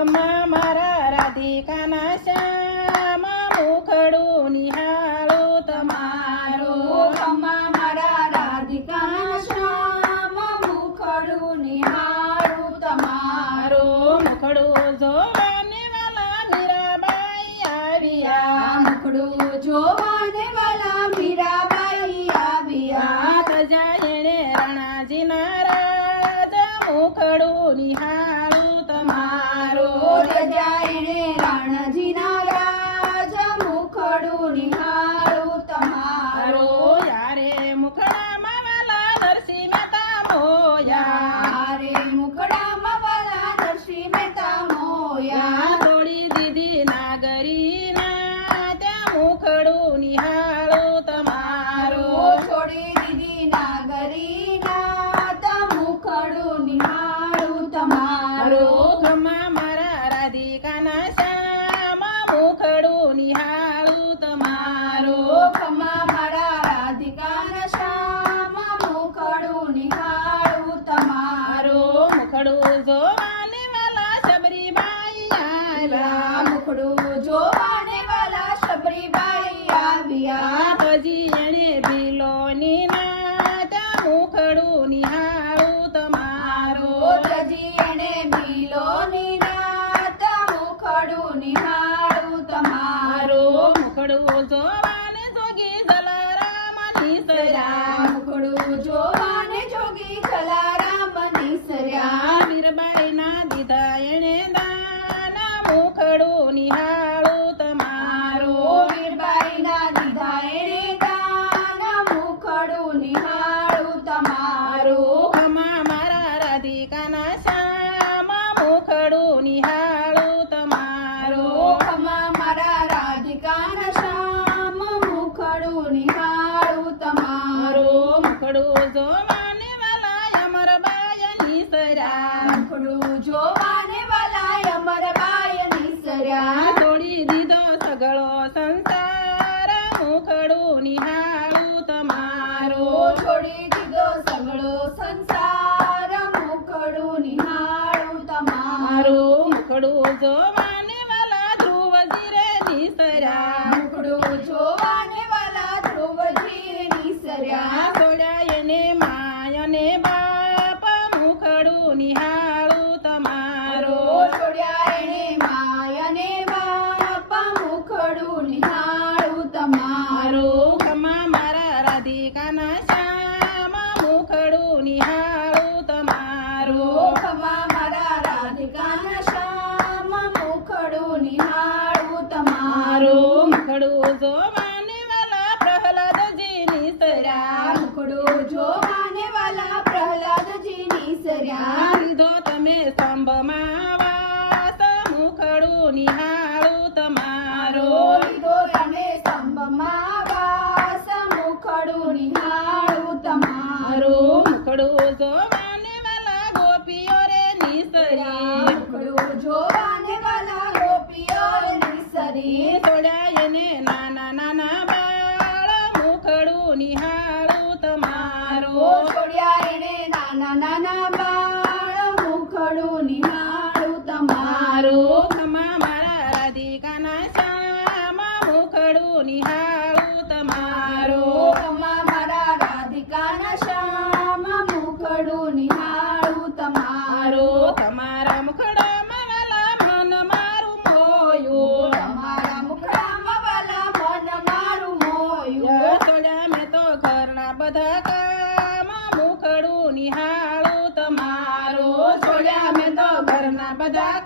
ખમ્મા મારા રાધિકાના શ્યામ મુખડું નિહાળું તમારું ખમ્મા મારા રાધિકાના શ્યામ મુખડું નિહાળું તમારું મુખડું જોવાને વાલા મીરાબાઈ આવ્યા મુખડું જોવાને વાલા મીરાબાઈ આવ્યા તજા એણે રણાજીના રાજ મુખડું નિહાળું તમારું રજા એણે રાણાજીના રાજ મુખડું નિહાળું તમારું યારે મુખડામાં વાલા નરસિંહ મહેતા મોયા રે મુખડામાં વાલા નરસિંહ મહેતા મોયા તોડી દીધી નાગરીના ત્યાં મુખડું નિહાળું તમારું છોડી દીધી નાગરીના તા મુખડું નિહાળું તમારું ખમ્મા મારા રાધિકાના શ્યામ મુખડું નિહાળું તમારું ખમ્મા મારા રાધિકાના શ્યામ મુખડું નિહાળું તમારું મુખડું જોવાને વાલા શબરીબાઈ આવ્યા મુખડું જોવાને વાલા શબરીબાઈ આવ્યા પછી એણે ભીલોની ના ત્યાં મુખડું નિહાળું તમારું તજી એણે મિલોની નાત મુખડું નિહાળું તમારું મુખડું જોવાને જોગી જલારામ નિસર્યા મુખડું જોવાને જોગી જલારામ નિસર્યા મીરબાઈના દીધા એણે દાન મુખડું નિહાળું તમારું મીરબાઈના દીધા એણે દાન મુખડું નિહાળું તમારું ખમ્મા મારા રાધિકાના શ્યામ મુખડું નિહાળું તમારું ખમ્મા મારા રાધિકાના શ્યામ મુખડું નિહાળું તમારું મુખડું જોવાને વાલા અમરબાઈ નિસર્યા મુખડું જોવાને વાલા અમરબાઈ નિસર્યા તોડી દીધો સગળો સંસાર મુખડું નિહાળું તમારું છોડી દીધો સગળો સંસાર મુખડું નિહાળું તમારું મુખડું જોવાને વાલા ધ્રુવજી રે નિસર્યા મુખડું જોવાને વાલા ધ્રુવજી નિસર્યા છોડ્યા એને માયને બાપ મુખડું નિહાળું તમારું છોડ્યા એણે માયને બાપ મુખડું નિહાળું તમારું ખમ્મા મારા રાધિકાના શ્યામ મુખડું નિહાળું તમારું ખમ્મા મારા રાધિકાના શ્યામ મુખડું નિહાળું તમારું મુખડું જોવાને વાલા પ્રહલાદજી નિસર્યા મુખડું જોવાને વાલા પ્રહલાદજી નિસર્યા લીધો તમે સ્તંભમાં વાસ મુખડું નિહાળું તમારું લીધો તમે સ્તંભમાં વાસ મુખડું નિહાળું તમારું મુખડું જોવાને વાલા ગોપીઓ રે નિસરી મુખડું જોવાને વાલા ગોપીઓ નિસરી છોડ્યા એને નાના નાના બાળ મુખડું નિહાળું તમારું છોડ્યા એણે નાના નાના બાળ મુખડું નિહાળું તમારું ખમ્મા મારા રાધિકાના શ્યામ મુખડું નિહાળું તમારું ખમ્મા મારા રાધિકાના શ્યામ મુખડું નિહાળું તમારું તમારા મુખડામાં વાલા મન મારું મોયું તમારા મુખડામાં વાલા મન મારું મોયું છોડ્યા મેં તો ઘરના બધા કામ મુખડું નિહાળું તમારું છોડ્યા મેં તો ઘરના બધા